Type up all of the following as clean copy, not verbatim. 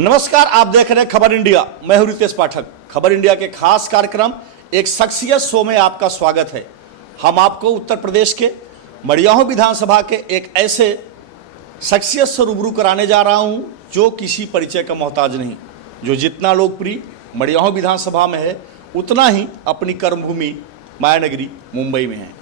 नमस्कार, आप देख रहे हैं खबर इंडिया। मैं हूं रितेश पाठक। खबर इंडिया के खास कार्यक्रम एक शख्सियत शो में आपका स्वागत है। हम आपको उत्तर प्रदेश के मडियाहू विधानसभा के एक ऐसे शख्सियत से रूबरू कराने जा रहा हूं जो किसी परिचय का मोहताज नहीं, जो जितना लोकप्रिय मडियाहू विधानसभा में है उतना ही अपनी कर्मभूमि मायानगरी मुंबई में है।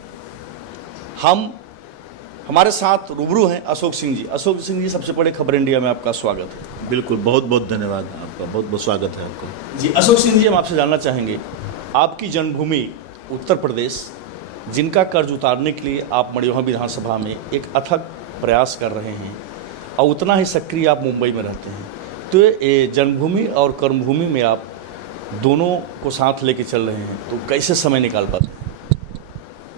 हमारे साथ रूबरू हैं अशोक सिंह जी। अशोक सिंह जी, सबसे पहले खबर इंडिया में आपका स्वागत है। बिल्कुल, बहुत बहुत धन्यवाद आपका, बहुत बहुत स्वागत है आपको जी। अशोक सिंह जी, हम आपसे जानना चाहेंगे, आपकी जन्मभूमि उत्तर प्रदेश, जिनका कर्ज उतारने के लिए आप मडियाहू विधानसभा में एक अथक प्रयास कर रहे हैं और उतना ही सक्रिय आप मुंबई में रहते हैं, तो ये जन्मभूमि और कर्मभूमि में आप दोनों को साथ लेके चल रहे हैं, तो कैसे समय निकाल पाते हैं?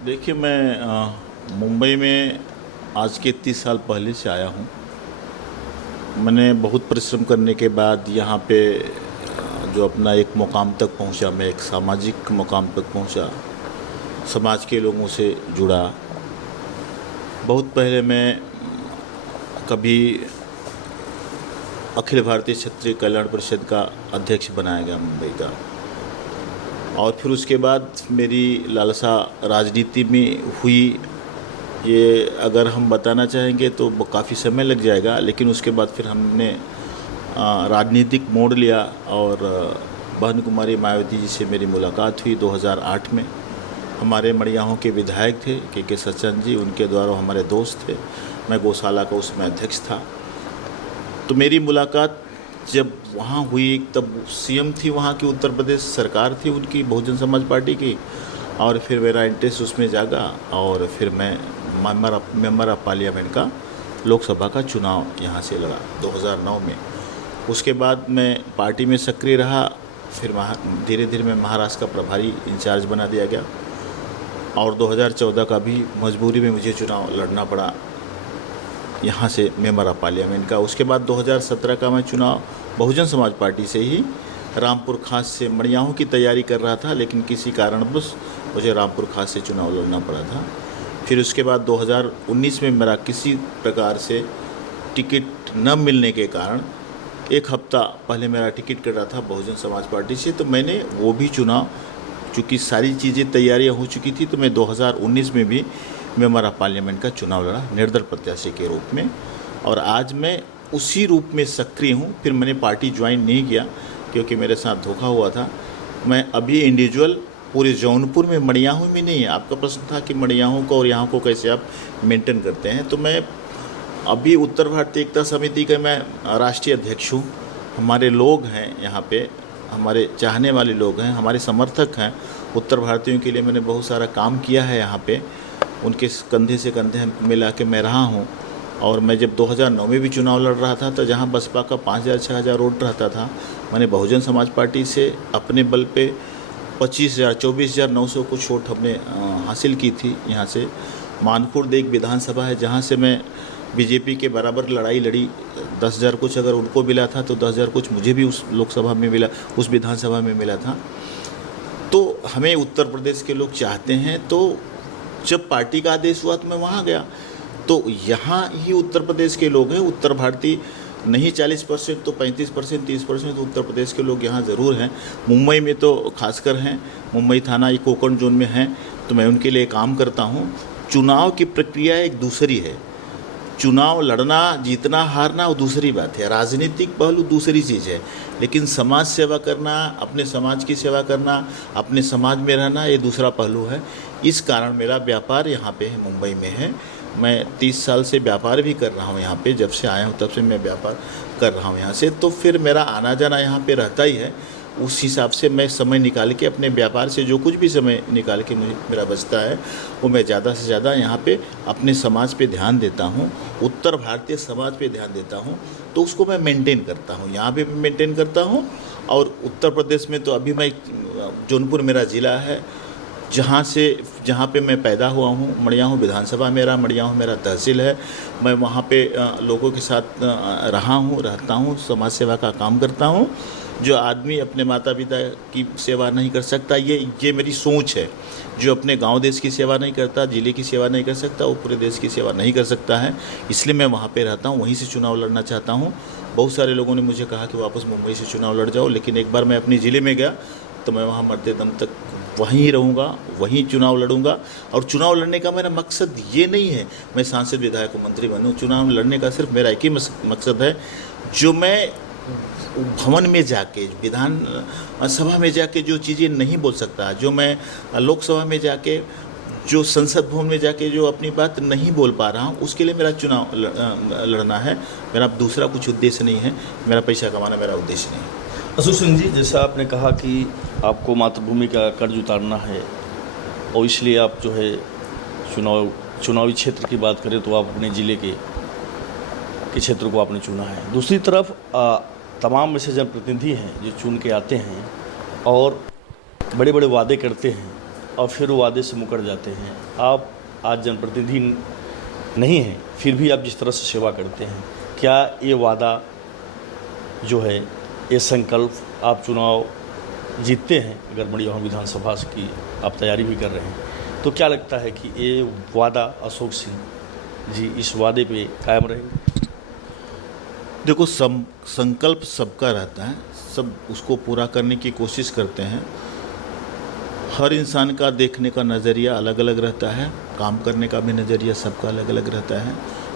देखिए, मैं मुंबई में आज के 30 साल पहले से आया हूँ। मैंने बहुत परिश्रम करने के बाद यहाँ पे जो अपना एक मुकाम तक पहुँचा, मैं एक सामाजिक मुकाम तक पहुँचा, समाज के लोगों से जुड़ा। बहुत पहले मैं कभी अखिल भारतीय क्षत्रिय कल्याण परिषद का अध्यक्ष बनाया गया मुंबई का, और फिर उसके बाद मेरी लालसा राजनीति में हुई। ये अगर हम बताना चाहेंगे तो काफ़ी समय लग जाएगा, लेकिन उसके बाद फिर हमने राजनीतिक मोड़ लिया और बहन कुमारी मायावती जी से मेरी मुलाकात हुई 2008 में। हमारे मडियाहू के विधायक थे के सच्चन जी, उनके द्वारा हमारे दोस्त थे। मैं गौशाला का उसमें अध्यक्ष था। तो मेरी मुलाकात जब वहाँ हुई, तब सीएम थी वहाँ की, उत्तर प्रदेश सरकार थी उनकी, बहुजन समाज पार्टी की। और फिर मेरा इंटरेस्ट उसमें जागा और फिर मैं मेंबर ऑफ पार्लियामेंट का लोकसभा का चुनाव यहाँ से लड़ा 2009 में। उसके बाद मैं पार्टी में सक्रिय रहा। फिर धीरे धीरे मैं महाराष्ट्र का प्रभारी इंचार्ज बना दिया गया, और 2014 का भी मजबूरी में मुझे चुनाव लड़ना पड़ा यहाँ से मेंबर ऑफ पार्लियामेंट का। उसके बाद 2017 का मैं चुनाव बहुजन समाज पार्टी से ही रामपुर खास से मडियाहू की तैयारी कर रहा था, लेकिन किसी कारणवश मुझे रामपुर खास से चुनाव लड़ना पड़ा था। फिर उसके बाद 2019 में मेरा किसी प्रकार से टिकट न मिलने के कारण एक हफ्ता पहले मेरा टिकट कटा था बहुजन समाज पार्टी से, तो मैंने वो भी चुनाव, चूँकि सारी चीज़ें तैयारियाँ हो चुकी थी, तो मैं 2019 में भी मेंबर ऑफ पार्लियामेंट का चुनाव लड़ा निर्दल प्रत्याशी के रूप में, और आज मैं उसी रूप में सक्रिय हूँ। फिर मैंने पार्टी ज्वाइन नहीं किया क्योंकि मेरे साथ धोखा हुआ था। मैं अभी इंडिविजुअल पूरे जौनपुर में, मडियाहू में नहीं है। आपका प्रश्न था कि मडियाहू को और यहाँ को कैसे आप मेंटेन करते हैं, तो मैं अभी उत्तर भारतीय एकता समिति का मैं राष्ट्रीय अध्यक्ष हूँ। हमारे लोग हैं यहाँ पे, हमारे चाहने वाले लोग हैं, हमारे समर्थक हैं। उत्तर भारतीयों के लिए मैंने बहुत सारा काम किया है यहाँ पे, उनके कंधे से कंधे मिला के मैं रहा हूँ। और मैं जब 2009 में भी चुनाव लड़ रहा था, तो जहाँ बसपा का 5000-6000 वोट रहता था, मैंने बहुजन समाज पार्टी से अपने बल पे 24,900 कुछ वोट हमने हासिल की थी। यहाँ से मानपुर एक विधानसभा है जहाँ से मैं बीजेपी के बराबर लड़ाई लड़ी। 10,000 कुछ अगर उनको मिला था, तो 10,000 कुछ मुझे भी उस लोकसभा में मिला, उस विधानसभा में मिला था। तो हमें उत्तर प्रदेश के लोग चाहते हैं। तो जब पार्टी का आदेश हुआ तो मैं वहाँ गया। तो यहाँ ही उत्तर प्रदेश के लोग हैं, उत्तर भारतीय नहीं 40% तो 35%, 30% तो उत्तर प्रदेश के लोग यहाँ ज़रूर हैं। मुंबई में तो खासकर हैं, मुंबई थाना ये कोंकण जोन में हैं, तो मैं उनके लिए काम करता हूँ। चुनाव की प्रक्रिया एक दूसरी है। चुनाव लड़ना, जीतना, हारना वो दूसरी बात है, राजनीतिक पहलू दूसरी चीज़ है, लेकिन समाज सेवा करना, अपने समाज की सेवा करना, अपने समाज में रहना, ये दूसरा पहलू है। इस कारण मेरा व्यापार यहाँ पे है, मुंबई में है। मैं 30 साल से व्यापार भी कर रहा हूँ यहाँ पे, जब से आया हूँ तब से मैं व्यापार कर रहा हूँ यहाँ से। तो फिर मेरा आना जाना यहाँ पे रहता ही है। उस हिसाब से मैं समय निकाल के अपने व्यापार से जो कुछ भी समय निकाल के मेरा बचता है, वो मैं ज़्यादा से ज़्यादा यहाँ पे अपने समाज पे ध्यान देता हूँ, उत्तर भारतीय समाज पे ध्यान देता हूँ। तो उसको मैं मेंटेन करता हूँ, यहाँ पे भी मेंटेन करता हूँ। और उत्तर प्रदेश में तो अभी मैं, जौनपुर मेरा ज़िला है, जहाँ पे मैं पैदा हुआ हूँ। मडियाहू विधानसभा मेरा, मडियाहू मेरा तहसील है। मैं वहाँ पे लोगों के साथ रहता हूँ, समाज सेवा का काम करता हूँ। जो आदमी अपने माता पिता की सेवा नहीं कर सकता, ये मेरी सोच है। जो अपने गांव देश की सेवा नहीं करता, ज़िले की सेवा नहीं कर सकता, वो पूरे देश की सेवा नहीं कर सकता है। इसलिए मैं वहाँ पे रहता हूँ, वहीं से चुनाव लड़ना चाहता हूँ। बहुत सारे लोगों ने मुझे कहा कि वापस मुंबई से चुनाव लड़ जाओ, लेकिन एक बार मैं अपने ज़िले में गया तो मैं वहाँ मरते दम तक वहीं रहूँगा, वहीं चुनाव लड़ूंगा। और चुनाव लड़ने का मेरा मकसद ये नहीं है मैं सांसद विधायक और मंत्री बनूँ। चुनाव लड़ने का सिर्फ मेरा एक ही मकसद है, जो मैं भवन में जाके, विधान सभा में जाके जो चीज़ें नहीं बोल सकता, जो मैं लोकसभा में जाके, जो संसद भवन में जाके जो अपनी बात नहीं बोल पा रहा हूँ, उसके लिए मेरा चुनाव लड़ना है। मेरा दूसरा कुछ उद्देश्य नहीं है, मेरा पैसा कमाना मेरा उद्देश्य नहीं है। अशोक सिंह जी, जैसा आपने कहा कि आपको मातृभूमि का कर्ज उतारना है और इसलिए आप जो है चुनावी क्षेत्र की बात करें तो आप अपने ज़िले के क्षेत्र को आपने चुना है। दूसरी तरफ तमाम ऐसे जनप्रतिनिधि हैं जो चुन के आते हैं और बड़े बड़े वादे करते हैं और फिर वो वादे से मुकर जाते हैं। आप आज जनप्रतिनिधि नहीं हैं, फिर भी आप जिस तरह से सेवा करते हैं, क्या ये वादा जो है, ये संकल्प, आप चुनाव जीतते हैं अगर मड़ियाहू विधानसभा की आप तैयारी भी कर रहे हैं, तो क्या लगता है कि ये वादा अशोक सिंह जी इस वादे पे कायम रहेंगे? देखो, संकल्प सबका रहता है, सब उसको पूरा करने की कोशिश करते हैं। हर इंसान का देखने का नज़रिया अलग अलग रहता है, काम करने का भी नज़रिया सबका अलग अलग रहता है।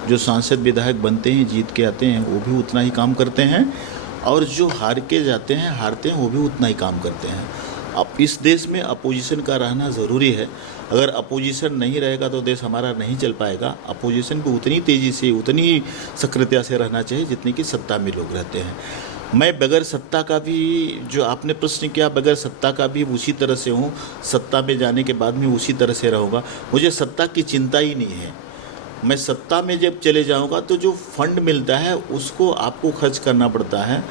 जो सांसद विधायक बनते हैं, जीत के आते हैं, वो भी उतना ही काम करते हैं, और जो हार के जाते हैं, हारते हैं, वो भी उतना ही काम करते हैं। अब इस देश में अपोजिशन का रहना ज़रूरी है। अगर अपोजिशन नहीं रहेगा तो देश हमारा नहीं चल पाएगा। अपोजिशन को उतनी तेज़ी से, उतनी सक्रियता से रहना चाहिए जितनी कि सत्ता में लोग रहते हैं। मैं बगैर सत्ता का भी, जो आपने प्रश्न किया, बगैर सत्ता का भी उसी तरह से हूँ, सत्ता में जाने के बाद में उसी तरह से रहूँगा। मुझे सत्ता की चिंता ही नहीं है। मैं सत्ता में जब चले जाऊँगा तो जो फंड मिलता है उसको आपको खर्च करना पड़ता है,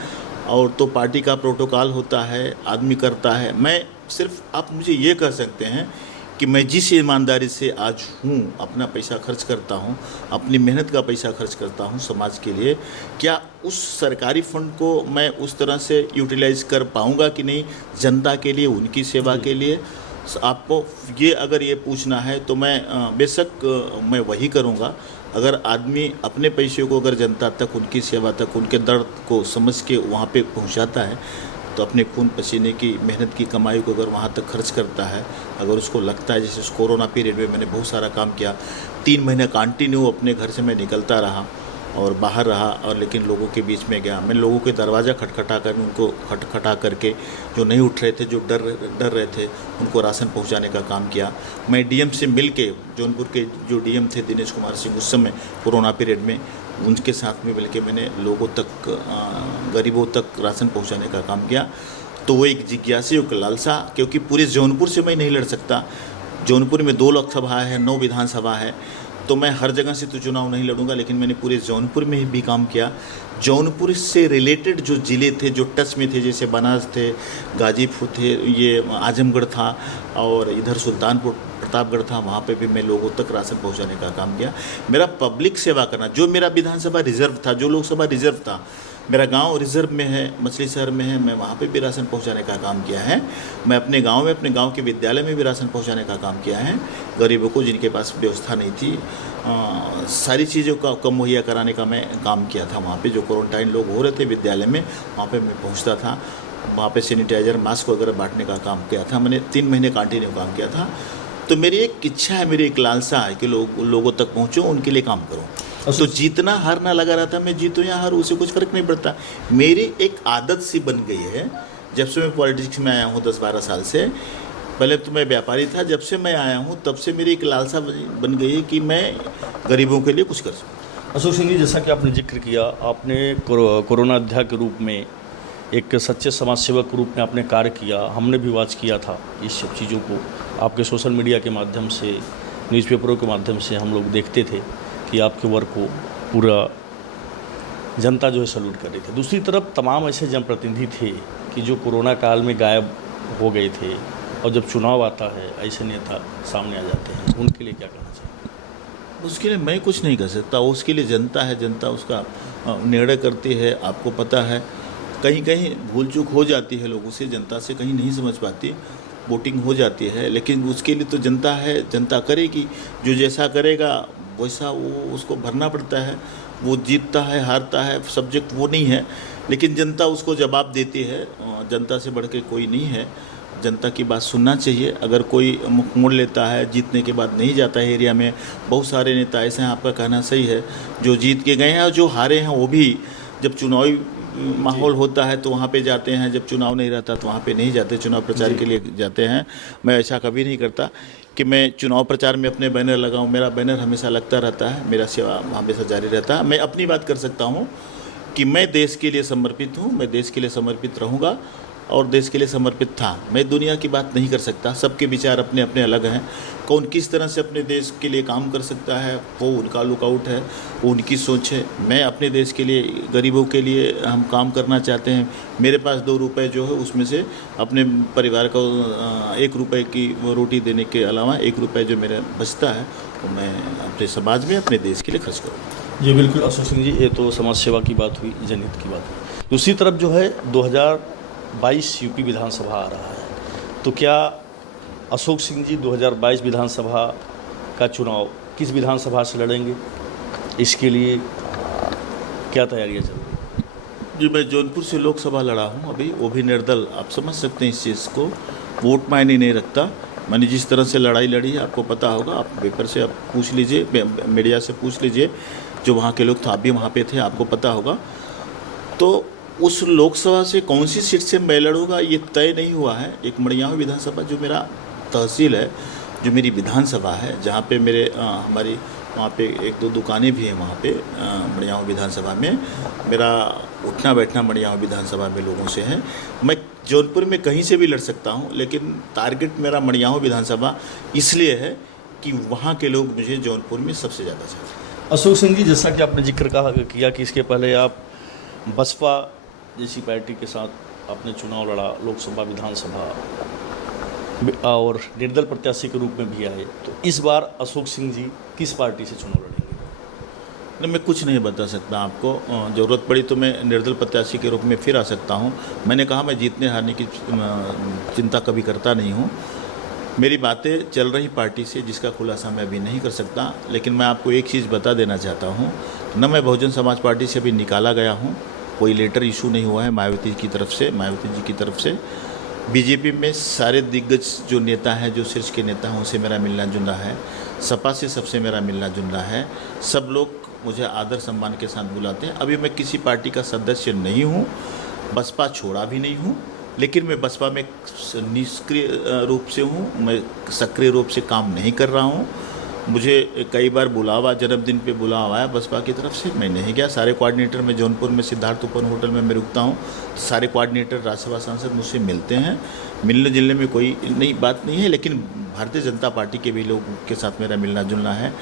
और तो पार्टी का प्रोटोकॉल होता है, आदमी करता है। मैं सिर्फ, आप मुझे ये कह सकते हैं कि मैं जिस ईमानदारी से आज हूँ, अपना पैसा खर्च करता हूँ, अपनी मेहनत का पैसा खर्च करता हूँ समाज के लिए, क्या उस सरकारी फंड को मैं उस तरह से यूटिलाइज़ कर पाऊँगा कि नहीं, जनता के लिए, उनकी सेवा के लिए? आपको ये अगर ये पूछना है तो मैं बेशक मैं वही करूँगा। अगर आदमी अपने पैसे को अगर जनता तक, उनकी सेवा तक, उनके दर्द को समझ के वहाँ पे पहुँचाता है, तो अपने खून पसीने की, मेहनत की कमाई को अगर वहाँ तक खर्च करता है, अगर उसको लगता है, जैसे कोरोना पीरियड में मैंने बहुत सारा काम किया, 3 महीने कंटिन्यू अपने घर से मैं निकलता रहा और बाहर रहा, और लेकिन लोगों के बीच में गया। मैं लोगों के दरवाज़ा खटखटा कर, उनको खटखटा करके, जो नहीं उठ रहे थे, जो डर रहे थे, उनको राशन पहुंचाने का काम किया। मैं डीएम से मिल के, जौनपुर के जो डीएम थे दिनेश कुमार सिंह, उस समय कोरोना पीरियड में, उनके साथ में मिल के मैंने लोगों तक, गरीबों तक राशन पहुँचाने का काम किया। तो वो एक जिज्ञासा, एक लालसा, क्योंकि पूरे जौनपुर से मैं नहीं लड़ सकता। जौनपुर में 2 लोकसभा है, 9 विधानसभा है, तो मैं हर जगह से तो चुनाव नहीं लड़ूंगा, लेकिन मैंने पूरे जौनपुर में भी काम किया। जौनपुर से रिलेटेड जो ज़िले थे, जो टच में थे, जैसे बनास थे, गाजीपुर थे, ये आजमगढ़ था, और इधर सुल्तानपुर प्रतापगढ़ था, वहाँ पे भी मैं लोगों तक राशन पहुँचाने का काम किया। मेरा पब्लिक सेवा करना, जो मेरा विधानसभा रिजर्व था, जो लोकसभा रिजर्व था, मेरा गांव रिजर्व में है, मछली शहर में है, मैं वहाँ पे भी राशन पहुँचाने का काम किया है। मैं अपने गांव में, अपने गांव के विद्यालय में भी राशन पहुँचाने का काम किया है। गरीबों को, जिनके पास व्यवस्था नहीं थी, सारी चीज़ों का कम मुहैया कराने का मैं काम किया था। वहाँ पे जो क्वारंटाइन लोग हो रहे थे विद्यालय में, वहाँ पे मैं पहुँचता था। वहाँ पे सैनिटाइज़र, मास्क वगैरह बांटने का काम किया था। मैंने 3 महीने कंटिन्यू काम किया था। तो मेरी एक इच्छा है, मेरी एक लालसा है कि लोगों तक पहुँचूँ, उनके लिए काम करूँ। तो जीतना हारना लगा रहता, मैं जीतूँ या हारूँ, उससे कुछ फ़र्क नहीं पड़ता। मेरी एक आदत सी बन गई है, जब से मैं पॉलिटिक्स में आया हूँ 10-12 साल से। पहले तो मैं व्यापारी था, जब से मैं आया हूँ तब से मेरी एक लालसा बन गई है कि मैं गरीबों के लिए कुछ कर सकूँ। अशोक सिंह जी, जैसा कि आपने जिक्र किया, आपने कोरोना योद्धा के रूप में, एक सच्चे समाज सेवक के रूप में आपने कार्य किया। हमने भी वॉच किया था इस सब चीज़ों को, आपके सोशल मीडिया के माध्यम से, न्यूज़पेपरों के माध्यम से हम लोग देखते थे कि आपके वर्क को पूरा जनता जो है सैल्यूट कर रही थी। दूसरी तरफ तमाम ऐसे जनप्रतिनिधि थे कि जो कोरोना काल में गायब हो गए थे, और जब चुनाव आता है ऐसे नेता सामने आ जाते हैं, उनके लिए क्या कहना चाहिए? उसके लिए मैं कुछ नहीं कर सकता, उसके लिए जनता है, जनता उसका निर्णय करती है। आपको पता है, कहीं कहीं भूल चूक हो जाती है लोगों से, जनता से कहीं नहीं समझ पाती, वोटिंग हो जाती है, लेकिन उसके लिए तो जनता है, जनता करेगी। जो जैसा करेगा वैसा वो उसको भरना पड़ता है। वो जीतता है हारता है सब्जेक्ट वो नहीं है, लेकिन जनता उसको जवाब देती है। जनता से बढ़ के कोई नहीं है, जनता की बात सुनना चाहिए। अगर कोई मुख मोड़ लेता है, जीतने के बाद नहीं जाता है एरिया में, बहुत सारे नेता ऐसे हैं, आपका कहना सही है, जो जीत के गए हैं और जो हारे हैं वो भी जब चुनावी माहौल होता है तो वहाँ पे जाते हैं, जब चुनाव नहीं रहता तो वहाँ पे नहीं जाते, चुनाव प्रचार के लिए जाते हैं। मैं ऐसा कभी नहीं करता कि मैं चुनाव प्रचार में अपने बैनर लगाऊं। मेरा बैनर हमेशा लगता रहता है, मेरा सेवा हमेशा जारी रहता है। मैं अपनी बात कर सकता हूं कि मैं देश के लिए समर्पित हूं, मैं देश के लिए समर्पित रहूंगा और देश के लिए समर्पित था। मैं दुनिया की बात नहीं कर सकता, सबके विचार अपने अपने अलग हैं। कौन किस तरह से अपने देश के लिए काम कर सकता है वो उनका लुकआउट है, वो उनकी सोच है। मैं अपने देश के लिए, गरीबों के लिए हम काम करना चाहते हैं। मेरे पास 2 रुपये जो है उसमें से अपने परिवार को 1 रुपये की रोटी देने के अलावा 1 रुपये जो मेरा बचता है वो मैं अपने समाज में, अपने देश के लिए खर्च करूँ। जी बिल्कुल अशोक सिंह जी, ये तो समाज सेवा की बात हुई, जनहित की बात हुई। दूसरी तरफ जो है 2022 यूपी विधानसभा आ रहा है, तो क्या अशोक सिंह जी 2022 विधानसभा का चुनाव किस विधानसभा से लड़ेंगे, इसके लिए क्या तैयारियां चल रही? जी मैं जौनपुर से लोकसभा लड़ा हूँ अभी, वो भी निर्दल। आप समझ सकते हैं इस चीज़ को, वोट मायने नहीं रखता। मैंने जिस तरह से लड़ाई लड़ी है आपको पता होगा, आप पेपर से आप पूछ लीजिए, मीडिया से पूछ लीजिए, जो वहाँ के लोग थे, आप भी वहाँ पे थे, आपको पता होगा। तो उस लोकसभा से कौन सी सीट से मैं लड़ूंगा ये तय नहीं हुआ है। एक मड़ियाहू विधानसभा जो मेरा तहसील है, जो मेरी विधानसभा है, जहाँ पे मेरे हमारी वहाँ पे 1-2 दुकानें भी हैं वहाँ पे मड़ियाहू विधानसभा में। मेरा उठना बैठना मड़ियाहू विधानसभा में लोगों से है। मैं जौनपुर में कहीं से भी लड़ सकता हूँ, लेकिन टारगेट मेरा मड़ियाहू विधानसभा इसलिए है कि वहाँ के लोग मुझे जौनपुर में सबसे ज़्यादा चाहते हैं। अशोक सिंह जी, जैसा कि आपने जिक्र किया कि इसके पहले आप बसपा जैसी पार्टी के साथ आपने चुनाव लड़ा, लोकसभा विधानसभा, और निर्दल प्रत्याशी के रूप में भी आए, तो इस बार अशोक सिंह जी किस पार्टी से चुनाव लड़ेंगे? नहीं, मैं कुछ नहीं बता सकता आपको। ज़रूरत पड़ी तो मैं निर्दल प्रत्याशी के रूप में फिर आ सकता हूँ। मैंने कहा मैं जीतने हारने की चिंता कभी करता नहीं हूँ। मेरी बातें चल रही पार्टी से, जिसका खुलासा मैं अभी नहीं कर सकता, लेकिन मैं आपको एक चीज़ बता देना चाहता हूँ। न मैं बहुजन समाज पार्टी से अभी निकाला गया हूँ, कोई लेटर इशू नहीं हुआ है मायावती की तरफ से, मायावती जी की तरफ से। बीजेपी में सारे दिग्गज जो नेता हैं, जो शीर्ष के नेता हैं, उनसे मेरा मिलना जुलना है। सपा से सबसे मेरा मिलना जुलना है। सब लोग मुझे आदर सम्मान के साथ बुलाते हैं। अभी मैं किसी पार्टी का सदस्य नहीं हूँ, बसपा छोड़ा भी नहीं हूँ, लेकिन मैं बसपा में निष्क्रिय रूप से हूँ, मैं सक्रिय रूप से काम नहीं कर रहा हूँ। मुझे कई बार बुलावा, जन्मदिन पे बुलावा आया बसपा की तरफ से, मैं नहीं गया। सारे कोऑर्डिनेटर, मैं जौनपुर में सिद्धार्थ ओपन होटल में मैं रुकता हूँ, सारे कोऑर्डिनेटर राज्यसभा सांसद मुझसे मिलते हैं। मिलने जुलने में कोई नई बात नहीं है, लेकिन भारतीय जनता पार्टी के भी लोगों के साथ मेरा मिलना जुलना है।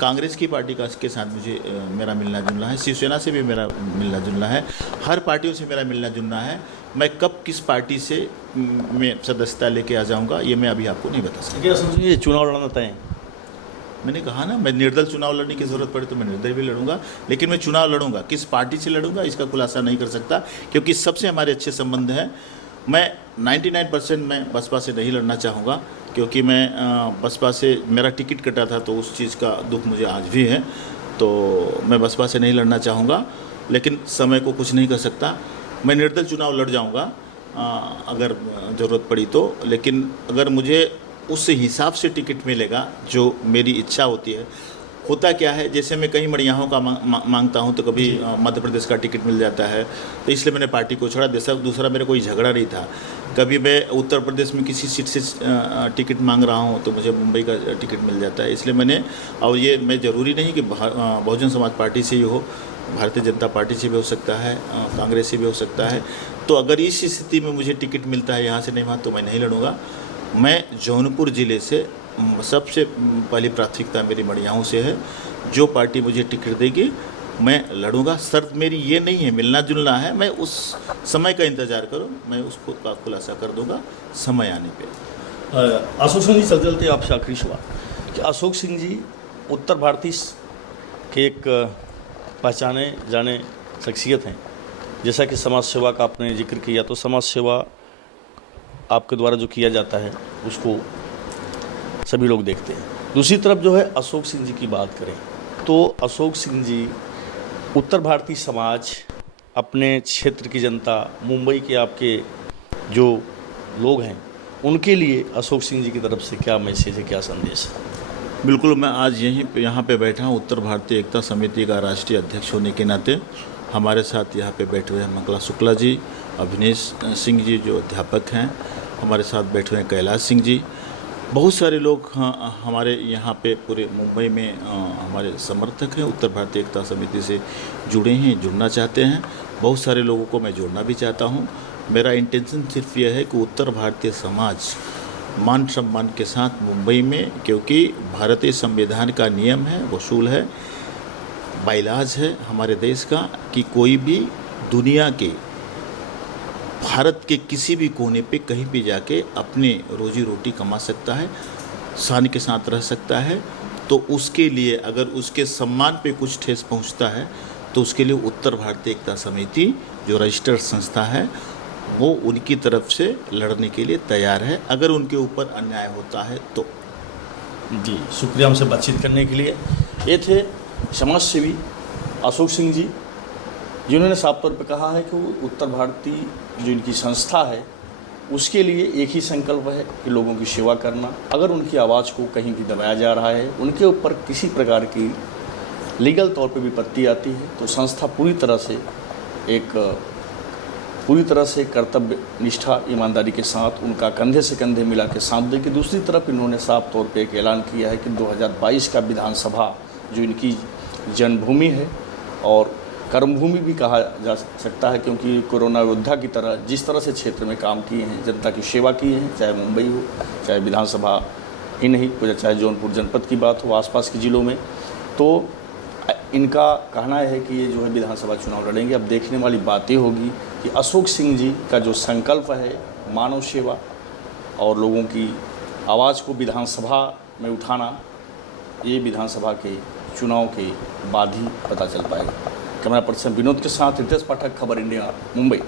कांग्रेस की पार्टी के साथ मुझे मेरा मिलना जुलना है। शिवसेना से भी मेरा मिलना जुलना है। हर पार्टियों से मेरा मिलना जुलना है। मैं कब किस पार्टी से मैं सदस्यता लेके आ जाऊंगा ये मैं अभी आपको नहीं बता सकता। क्या समझिए चुनाव लड़ना तय? मैंने कहा ना, मैं निर्दल चुनाव लड़ने की ज़रूरत पड़े तो मैं निर्दल भी लड़ूंगा, लेकिन मैं चुनाव लड़ूंगा। किस पार्टी से लड़ूंगा इसका खुलासा नहीं कर सकता, क्योंकि सबसे हमारे अच्छे संबंध हैं। मैं 99% मैं बसपा से नहीं लड़ना चाहूँगा, क्योंकि मैं बसपा से मेरा टिकट कटा था, तो उस चीज़ का दुख मुझे आज भी है। तो मैं बसपा से नहीं लड़ना चाहूँगा, लेकिन समय को कुछ नहीं कर सकता। मैं निर्दल चुनाव लड़ जाऊँगा अगर ज़रूरत पड़ी तो, लेकिन अगर मुझे उस हिसाब से टिकट मिलेगा जो मेरी इच्छा होती है। होता क्या है, जैसे मैं कहीं मड़ियाहों का मांगता हूं तो कभी मध्य प्रदेश का टिकट मिल जाता है, तो इसलिए मैंने पार्टी को छोड़ा। दूसरा मेरा कोई झगड़ा नहीं था। कभी मैं उत्तर प्रदेश में किसी सीट से टिकट मांग रहा हूं तो मुझे मुंबई का टिकट मिल जाता है, इसलिए मैंने, और ये मैं ज़रूरी नहीं कि बहुजन समाज पार्टी से ही हो, भारतीय जनता पार्टी से भी हो सकता है, कांग्रेस से भी हो सकता है। तो अगर इस स्थिति में मुझे टिकट मिलता है यहाँ से नहीं वहाँ, तो मैं नहीं लड़ूंगा। मैं जौनपुर ज़िले से सबसे पहली प्राथमिकता मेरी मड़ियाहू से है। जो पार्टी मुझे टिकट देगी मैं लड़ूंगा। शर्त मेरी ये नहीं है, मिलना जुलना है। मैं उस समय का इंतज़ार करूं, मैं उसको का खुलासा कर दूंगा समय आने पे। अशोक सिंह जी, चलते आपसे आखिरी सवाल कि अशोक सिंह जी उत्तर भारतीय के एक पहचाने जाने शख्सियत हैं। जैसा कि समाज सेवा का आपने जिक्र किया, तो समाज सेवा आपके द्वारा जो किया जाता है उसको सभी लोग देखते हैं। दूसरी तरफ जो है अशोक सिंह जी की बात करें तो अशोक सिंह जी, उत्तर भारतीय समाज, अपने क्षेत्र की जनता, मुंबई के आपके जो लोग हैं, उनके लिए अशोक सिंह जी की तरफ से क्या मैसेज है, क्या संदेश है? बिल्कुल, मैं आज यहाँ पे बैठा हूँ उत्तर भारतीय एकता समिति का राष्ट्रीय अध्यक्ष होने के नाते। हमारे साथ यहाँ पे बैठे हुए हैं मंगला शुक्ला जी, अभिनेश सिंह जी जो अध्यापक हैं, हमारे साथ बैठे हुए हैं कैलाश सिंह जी। बहुत सारे लोग हमारे यहाँ पे पूरे मुंबई में हमारे समर्थक हैं, उत्तर भारतीय एकता समिति से जुड़े हैं, जुड़ना चाहते हैं। बहुत सारे लोगों को मैं जोड़ना भी चाहता हूँ। मेरा इंटेंशन सिर्फ यह है कि उत्तर भारतीय समाज मान सम्मान के साथ मुंबई में, क्योंकि भारतीय संविधान का नियम है, वसूल है, बाइलाज है हमारे देश का कि कोई भी दुनिया के भारत के किसी भी कोने पे कहीं भी जाके अपने रोजी रोटी कमा सकता है, शान के साथ रह सकता है। तो उसके लिए अगर उसके सम्मान पे कुछ ठेस पहुंचता है तो उसके लिए उत्तर भारतीय एकता समिति जो रजिस्टर्ड संस्था है वो उनकी तरफ से लड़ने के लिए तैयार है, अगर उनके ऊपर अन्याय होता है तो। जी, शुक्रिया हमसे बातचीत करने के लिए। ये थे समाज सेवी अशोक सिंह जी, जिन्होंने साफ तौर पर कहा है कि वो उत्तर भारतीय जो इनकी संस्था है उसके लिए एक ही संकल्प है कि लोगों की सेवा करना। अगर उनकी आवाज़ को कहीं भी दबाया जा रहा है, उनके ऊपर किसी प्रकार की लीगल तौर पे विपत्ति आती है, तो संस्था पूरी तरह से कर्तव्य निष्ठा ईमानदारी के साथ उनका कंधे से कंधे मिला के साथ देगी। दूसरी तरफ इन्होंने साफ तौर पे एक ऐलान किया है कि 2022 का विधानसभा जो इनकी जन्मभूमि है और कर्मभूमि भी कहा जा सकता है, क्योंकि कोरोना योद्धा की तरह जिस तरह से क्षेत्र में काम किए हैं, जनता की सेवा की है, चाहे मुंबई हो, चाहे विधानसभा ही नहीं, चाहे जौनपुर जनपद की बात हो, आसपास के ज़िलों में, तो इनका कहना है कि ये जो है विधानसभा चुनाव लड़ेंगे। अब देखने वाली बात ये होगी कि अशोक सिंह जी का जो संकल्प है मानव सेवा और लोगों की आवाज़ को विधानसभा में उठाना, ये विधानसभा के चुनाव के बाद ही पता चल पाएगा। कैमरा पर्सन विनोद के साथ रितेश पाठक, खबर इंडिया, मुंबई।